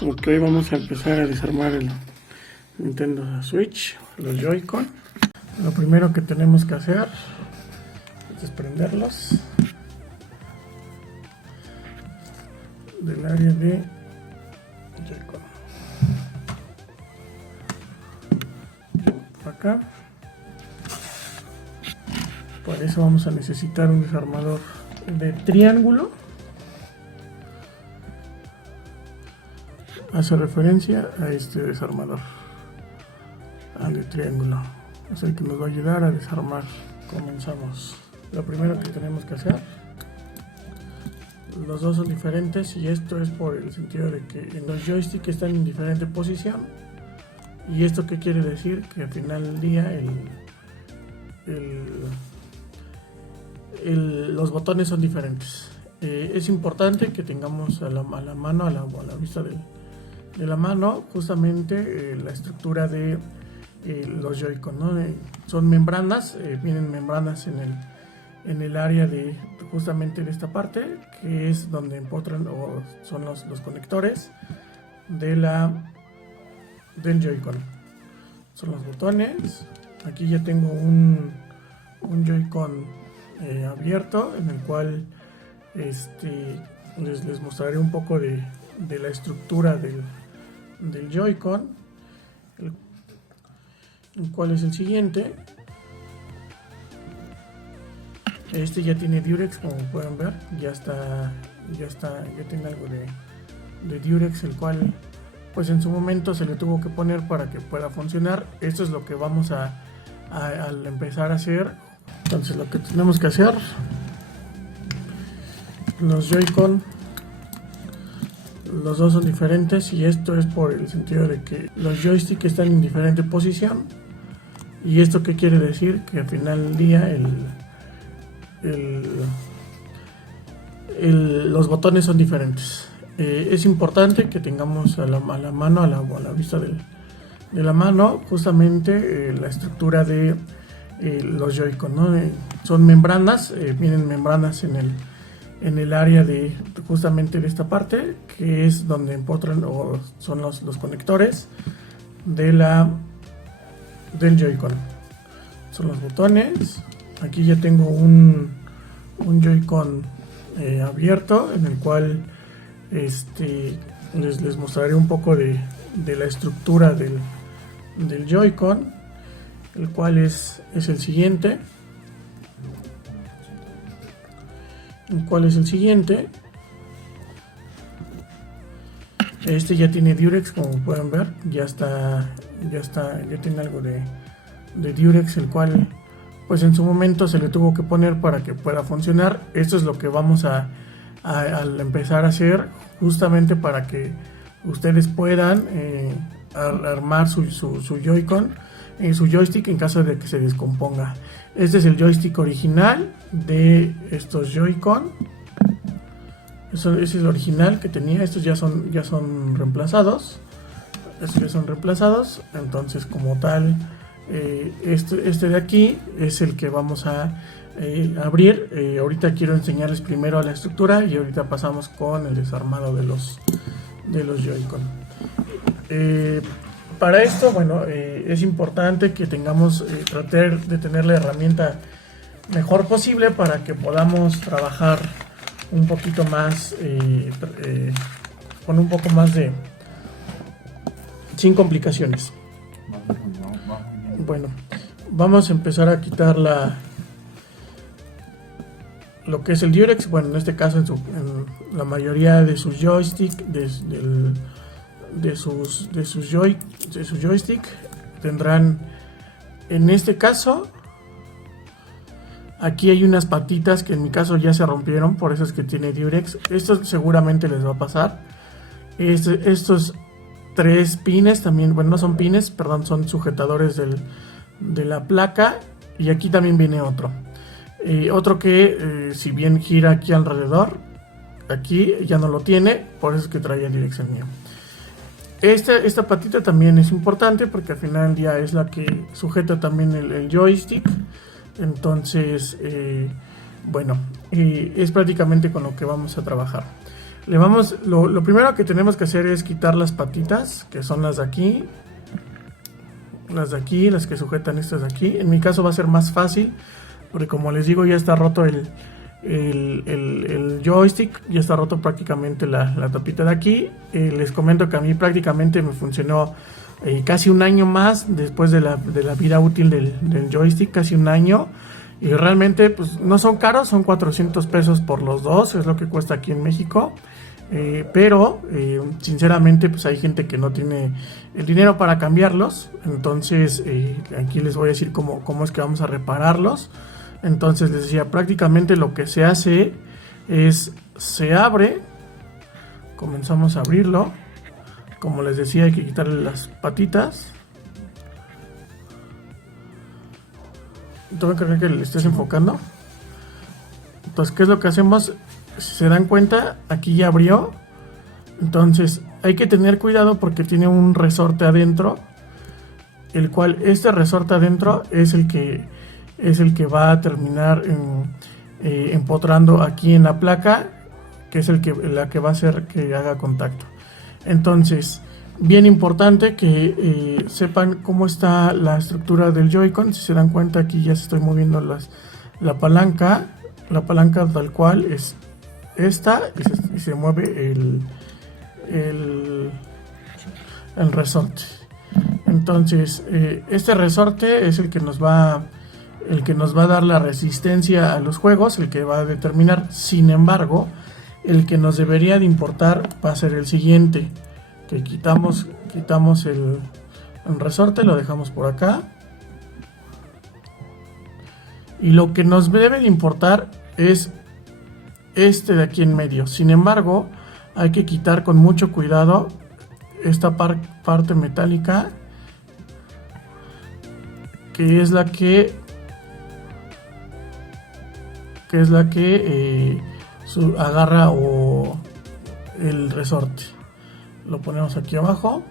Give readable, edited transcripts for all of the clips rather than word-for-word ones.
Como que hoy vamos a empezar a desarmar el Nintendo Switch, los Joy-Con. Lo primero que tenemos que hacer es desprenderlos del área de Joy-Con. Por acá. Por eso vamos a necesitar un desarmador de triángulo. Hace referencia a este desarmador, al de triángulo. Es el que nos va a ayudar a desarmar. Comenzamos. Lo primero que tenemos que hacer, los dos son diferentes, y esto es por el sentido de que los joysticks están en diferente posición. ¿Y esto qué quiere decir? Que al final del día los botones son diferentes. Es importante que tengamos a la mano, a la vista de la mano, justamente la estructura de los Joy-Con, ¿no? Son membranas, vienen membranas en el área de justamente de esta parte, que es donde empotran o son los conectores del Joy-Con. Son los botones. Aquí ya tengo un Joy-Con abierto, en el cual les mostraré un poco de la estructura del Joy-Con, el cual es el siguiente. Este ya tiene Durex, como pueden ver, ya tiene algo de Durex, el cual pues en su momento se le tuvo que poner para que pueda funcionar. Esto es lo que vamos a empezar a hacer. Entonces lo que tenemos que hacer, los Joy-Con, los dos son diferentes, y esto es por el sentido de que los joysticks están en diferente posición. ¿Y esto qué quiere decir? Que al final del día los botones son diferentes. Es importante que tengamos a la mano, a la vista de la mano, justamente la estructura de los Joy-Con, ¿no? Son membranas, vienen membranas en el área de justamente de esta parte, que es donde empotran o son los conectores del Joy-Con. Son los botones. Aquí ya tengo un Joy-Con abierto, en el cual les mostraré un poco de la estructura del Joy-Con, el cual es el siguiente. Este ya tiene Durex, como pueden ver, ya tiene algo de Durex, el cual pues en su momento se le tuvo que poner para que pueda funcionar. Esto es lo que vamos a empezar a hacer, justamente para que ustedes puedan armar su Joy-Con, su joystick, en caso de que se descomponga. Este es el joystick original de estos Joy-Con. Ese es el original que tenía. Estos ya son reemplazados. Entonces, como tal, este de aquí es el que vamos a abrir. Ahorita quiero enseñarles primero la estructura, y ahorita pasamos con el desarmado de los Joy-Con. Para esto, bueno, es importante que tratar de tener la herramienta mejor posible para que podamos trabajar un poquito más, con un poco más sin complicaciones. Bueno, vamos a empezar a quitar lo que es el Durex. Bueno, en este caso en la mayoría de sus joystick, de sus joystick tendrán, en este caso aquí hay unas patitas que en mi caso ya se rompieron, por eso es que tiene Durex. Esto seguramente les va a pasar. Estos 3 pines también, bueno, no son pines, perdón, son sujetadores de la placa, y aquí también viene otro que si bien gira aquí alrededor, aquí ya no lo tiene, por eso es que traía Durex el mío. Esta patita también es importante, porque al final del día es la que sujeta también el joystick. Entonces, bueno, es prácticamente con lo que vamos a trabajar. Lo primero que tenemos que hacer es quitar las patitas, que son las de aquí, las que sujetan estas de aquí. En mi caso va a ser más fácil, porque como les digo, ya está roto el joystick, ya está roto prácticamente la tapita de aquí. Les comento que a mí prácticamente me funcionó casi un año más después de la vida útil del joystick, casi un año. Y realmente pues no son caros, son 400 pesos por los dos, es lo que cuesta aquí en México. Pero sinceramente pues hay gente que no tiene el dinero para cambiarlos. Entonces aquí les voy a decir cómo es que vamos a repararlos. Entonces les decía, prácticamente lo que se hace es, se abre, comenzamos a abrirlo. Como les decía, hay que quitarle las patitas. Tengo que creer que le estés enfocando. Entonces, ¿qué es lo que hacemos? Si se dan cuenta, aquí ya abrió. Entonces hay que tener cuidado porque tiene un resorte adentro, el cual este resorte adentro es el que va a terminar empotrando aquí en la placa, que es la que va a hacer que haga contacto. Entonces, bien importante que sepan cómo está la estructura del Joy-Con. Si se dan cuenta, aquí ya se estoy moviendo la palanca tal cual es esta, y se mueve el resorte. Entonces este resorte es el que nos va a dar la resistencia a los juegos, el que va a determinar. Sin embargo, el que nos debería de importar va a ser el siguiente, que quitamos el resorte, lo dejamos por acá, y lo que nos debe de importar es este de aquí en medio. Sin embargo, hay que quitar con mucho cuidado esta parte metálica, que es la que agarra el resorte. Lo ponemos aquí abajo.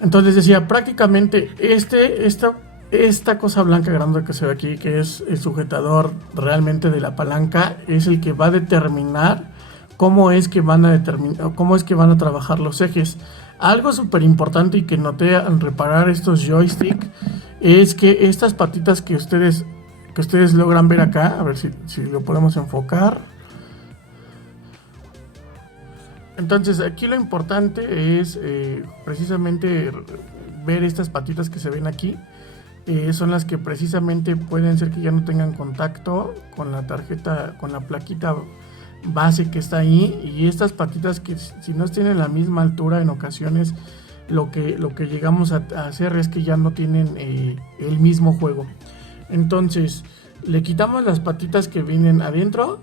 Entonces decía, prácticamente esta cosa blanca grande que se ve aquí, que es el sujetador realmente de la palanca, es el que va a determinar cómo es que van a trabajar los ejes. Algo súper importante y que noté al reparar estos joystick es que estas patitas que ustedes logran ver acá, a ver si lo podemos enfocar. Entonces aquí lo importante es precisamente ver estas patitas que se ven aquí. Son las que precisamente pueden ser que ya no tengan contacto con la tarjeta, con la plaquita base que está ahí. Y estas patitas, que si no tienen la misma altura, en ocasiones lo que llegamos a hacer es que ya no tienen el mismo juego. Entonces le quitamos las patitas que vienen adentro.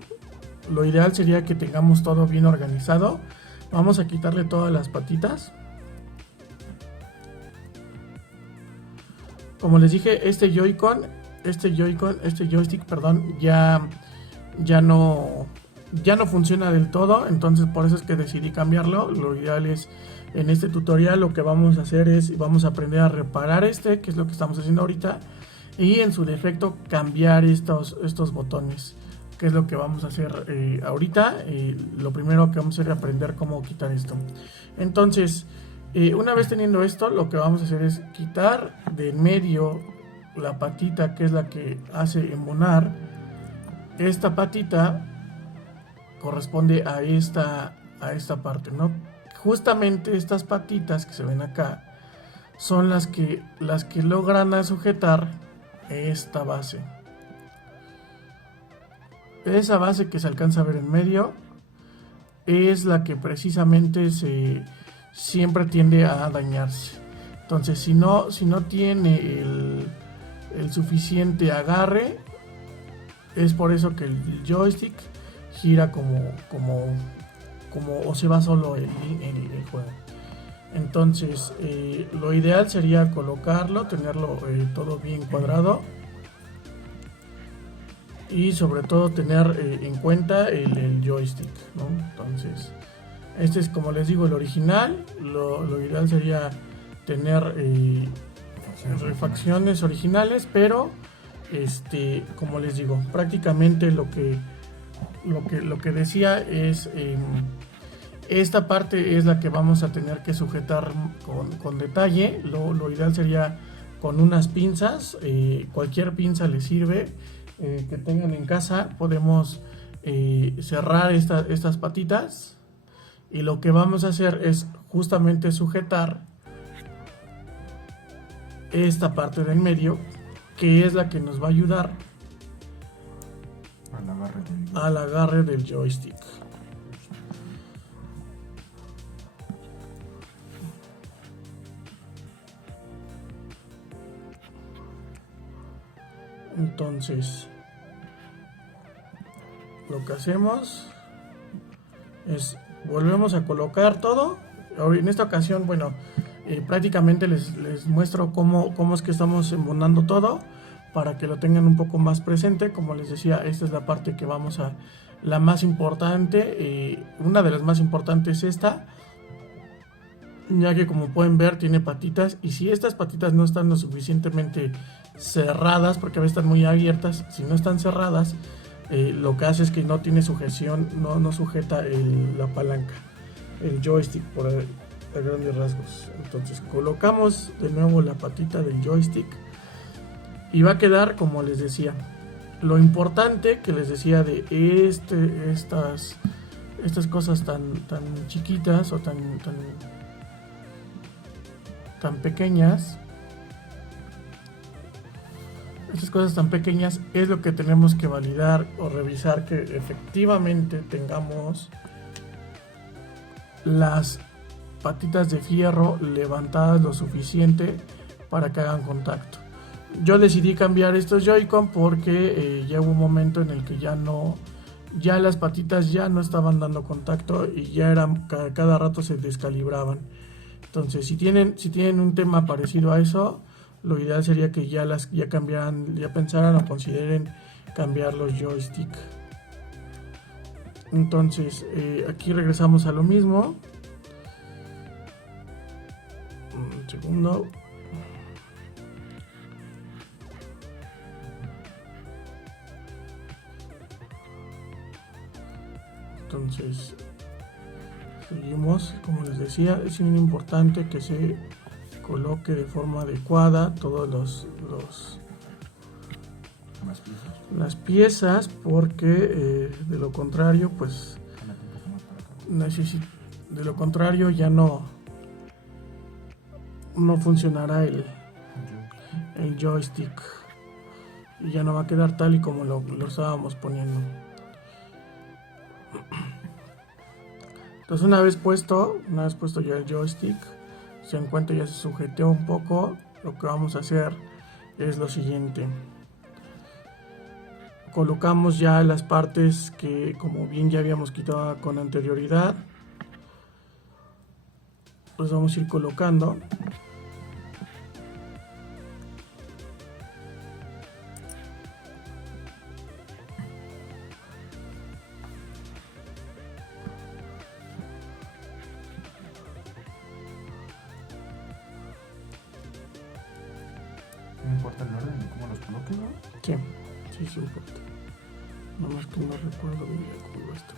Lo ideal sería que tengamos todo bien organizado. Vamos a quitarle todas las patitas. Como les dije, este joystick, perdón, ya no funciona del todo. Entonces por eso es que decidí cambiarlo. Lo ideal es, en este tutorial lo que vamos a hacer es, vamos a aprender a reparar que es lo que estamos haciendo ahorita, y en su defecto cambiar estos botones, que es lo que vamos a hacer ahorita. Lo primero que vamos a hacer es aprender cómo quitar esto. Entonces, una vez teniendo esto, lo que vamos a hacer es quitar de en medio la patita, que es la que hace embonar. Esta patita corresponde a esta parte, ¿no? Justamente estas patitas que se ven acá son las que logran sujetar esta base. Esa base que se alcanza a ver en medio es la que precisamente siempre tiende a dañarse. Entonces, si no tiene el suficiente agarre, es por eso que el joystick gira como o se va solo el juego. Entonces, lo ideal sería colocarlo, tenerlo todo bien cuadrado, y sobre todo tener en cuenta el joystick, ¿no? Entonces, este es, como les digo, el original. Lo ideal sería tener refacciones originales, pero como les digo, prácticamente lo lo que decía es, esta parte es la que vamos a tener que sujetar con detalle. Lo ideal sería con unas pinzas, cualquier pinza le sirve, que tengan en casa. Podemos cerrar estas patitas, y lo que vamos a hacer es justamente sujetar esta parte del medio, que es la que nos va a ayudar al agarre del joystick. Entonces, lo que hacemos es volvemos a colocar todo. En esta ocasión, bueno, prácticamente les muestro cómo es que estamos embonando todo, para que lo tengan un poco más presente. Como les decía, esta es la parte que vamos a, la más importante, una de las más importantes es esta, ya que como pueden ver tiene patitas, y si estas patitas no están lo suficientemente cerradas, porque a veces están muy abiertas, si no están cerradas, lo que hace es que no tiene sujeción, no sujeta la palanca, el joystick, por a grandes rasgos. Entonces colocamos de nuevo la patita del joystick y va a quedar como les decía. Lo importante que les decía de estas cosas tan chiquitas o tan pequeñas, estas cosas tan pequeñas es lo que tenemos que validar o revisar, que efectivamente tengamos las patitas de fierro levantadas lo suficiente para que hagan contacto. Yo decidí cambiar estos Joy-Con porque ya hubo un momento en el que ya las patitas ya no estaban dando contacto y ya cada rato se descalibraban. Entonces, si tienen un tema parecido a eso, lo ideal sería que ya cambiaran, ya pensaran o consideren cambiar los joystick. Entonces, aquí regresamos a lo mismo. Un segundo. Entonces, seguimos. Como les decía, es muy importante que se coloque de forma adecuada todos las piezas, porque de lo contrario, pues de lo contrario ya no funcionará el joystick y ya no va a quedar tal y como lo estábamos poniendo. Entonces, una vez puesto ya el joystick, se encuentra, ya se sujeteó un poco. Lo que vamos a hacer es lo siguiente: colocamos ya las partes que, como bien ya habíamos quitado con anterioridad, pues vamos a ir colocando. ¿No importa el orden de cómo los coloques, no? Sí importa. Nada más que no recuerdo bien cómo va esto.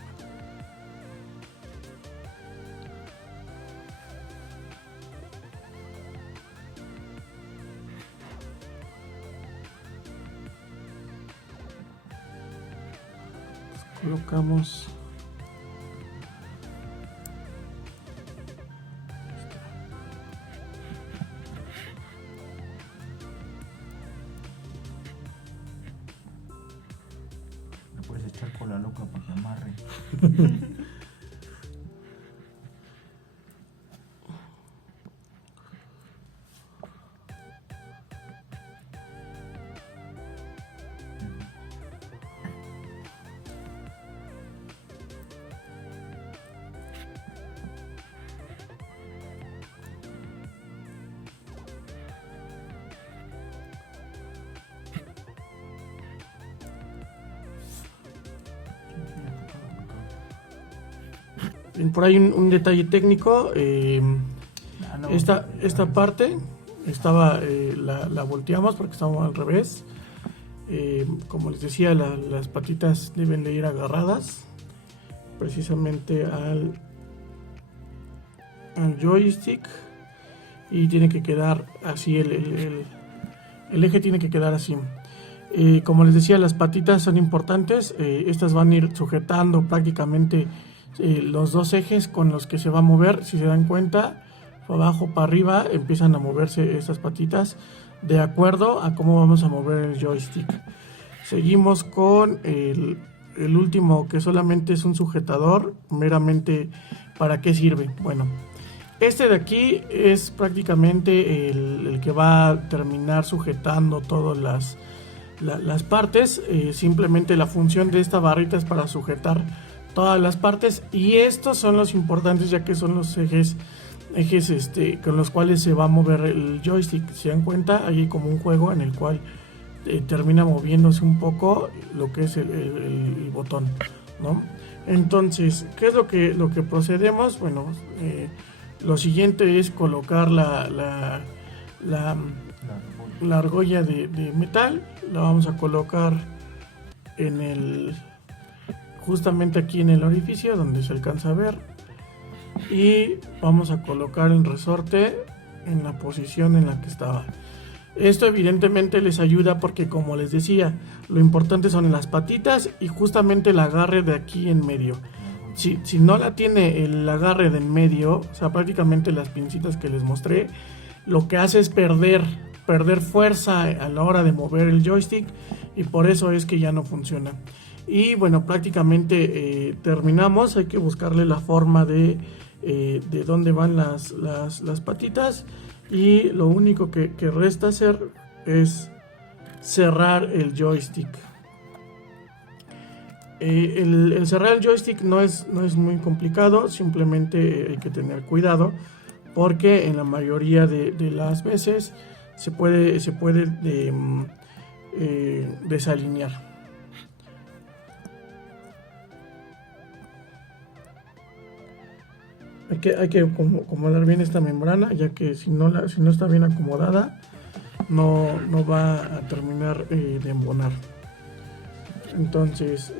Colocamos Le puedes echar cola loca para que amarre. por ahí un detalle técnico. Esta parte estaba la volteamos porque estaba al revés. Como les decía, las patitas deben de ir agarradas precisamente al joystick, y tiene que quedar así, el eje tiene que quedar así. Como les decía, las patitas son importantes. Estas van a ir sujetando prácticamente los dos ejes con los que se va a mover. Si se dan cuenta, para abajo, para arriba, empiezan a moverse estas patitas de acuerdo a cómo vamos a mover el joystick. Seguimos con el último, que solamente es un sujetador. Meramente, ¿para qué sirve? Bueno, este de aquí es prácticamente el que va a terminar sujetando todas las partes. Simplemente la función de esta barrita es para sujetar todas las partes, y estos son los importantes, ya que son los ejes con los cuales se va a mover el joystick. Si se dan cuenta, hay como un juego en el cual termina moviéndose un poco lo que es el botón, ¿no? Entonces, ¿qué es lo que procedemos? Bueno, lo siguiente es colocar la argolla de metal. La vamos a colocar justamente aquí en el orificio donde se alcanza a ver, y vamos a colocar el resorte en la posición en la que estaba. Esto evidentemente les ayuda porque, como les decía, lo importante son las patitas y justamente el agarre de aquí en medio. Si no la tiene el agarre de en medio, o sea, prácticamente las pincitas que les mostré, lo que hace es perder fuerza a la hora de mover el joystick, y por eso es que ya no funciona. Y bueno, prácticamente terminamos. Hay que buscarle la forma de dónde van las patitas, y lo único que resta hacer es cerrar el joystick. El cerrar el joystick no es muy complicado, simplemente hay que tener cuidado porque en la mayoría de las veces se puede desalinear. Hay que acomodar bien esta membrana, ya que si no está bien acomodada no va a terminar de embonar. Entonces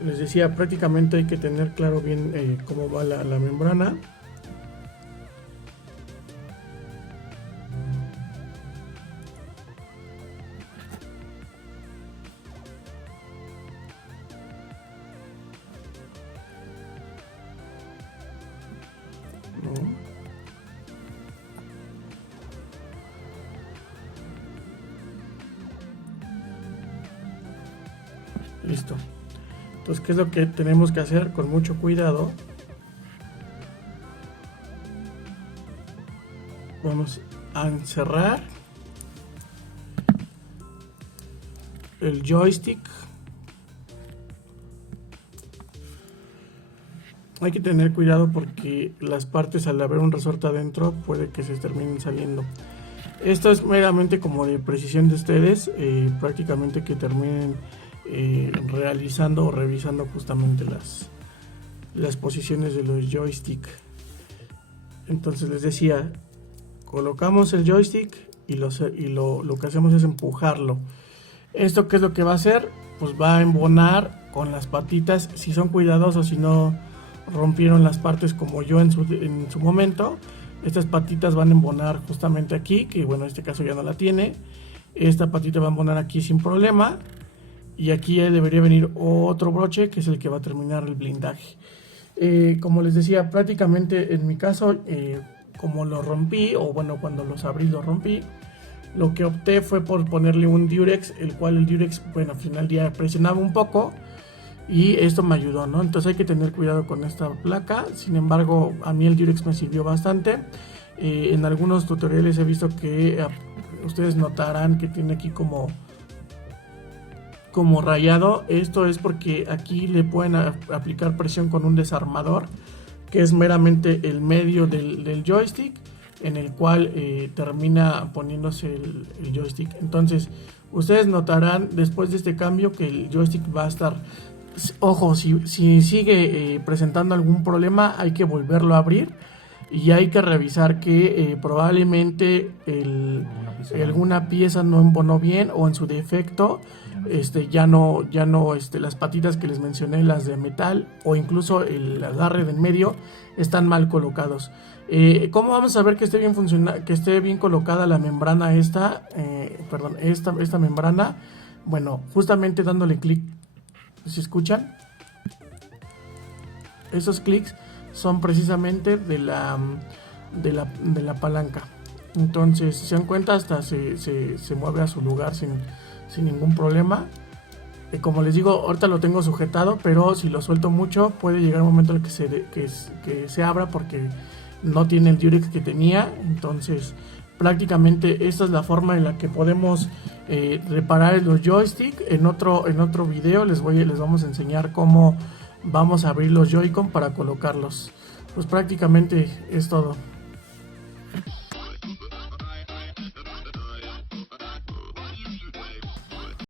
les decía, prácticamente hay que tener claro bien cómo va la membrana. Listo. Entonces, ¿qué es lo que tenemos que hacer? Con mucho cuidado vamos a encerrar el joystick. Hay que tener cuidado porque las partes, al haber un resorte adentro, puede que se terminen saliendo. Esto es meramente como de precisión de ustedes, prácticamente que terminen realizando o revisando justamente las posiciones de los joystick. Entonces les decía, colocamos el joystick y lo que hacemos es empujarlo. ¿Esto qué es lo que va a hacer? Pues va a embonar con las patitas, si son cuidadosos, si no rompieron las partes como yo en su momento. Estas patitas van a embonar justamente aquí, que bueno, en este caso ya no la tiene. Esta patita va a embonar aquí sin problema, y aquí ya debería venir otro broche que es el que va a terminar el blindaje. Como les decía, prácticamente en mi caso, como lo rompí, o bueno, cuando los abrí lo rompí, lo que opté fue por ponerle un Durex, el cual el Durex, bueno, al final ya presionaba un poco y esto me ayudó, ¿no? Entonces hay que tener cuidado con esta placa. Sin embargo, a mí el Durex me sirvió bastante. En algunos tutoriales he visto que ustedes notarán que tiene aquí como rayado. Esto es porque aquí le pueden aplicar presión con un desarmador, que es meramente el medio del joystick, en el cual termina poniéndose el joystick. Entonces ustedes notarán después de este cambio que el joystick va a estar, ojo, si sigue presentando algún problema, hay que volverlo a abrir y hay que revisar que probablemente alguna pieza no embonó bien, o en su defecto ya no las patitas que les mencioné, las de metal o incluso el agarre del medio, están mal colocados. ¿Cómo vamos a ver que esté bien que esté bien colocada la membrana esta membrana? Bueno, justamente dándole clic. ¿Se escuchan? Esos clics son precisamente de la palanca. Entonces, si se dan cuenta, hasta se mueve a su lugar sin ningún problema. Como les digo, ahorita lo tengo sujetado, pero si lo suelto mucho puede llegar un momento en el que se abra, porque no tiene el Durex que tenía. Entonces prácticamente esta es la forma en la que podemos reparar los joysticks. En otro video les vamos a enseñar cómo vamos a abrir los Joy-Con para colocarlos. Pues prácticamente es todo.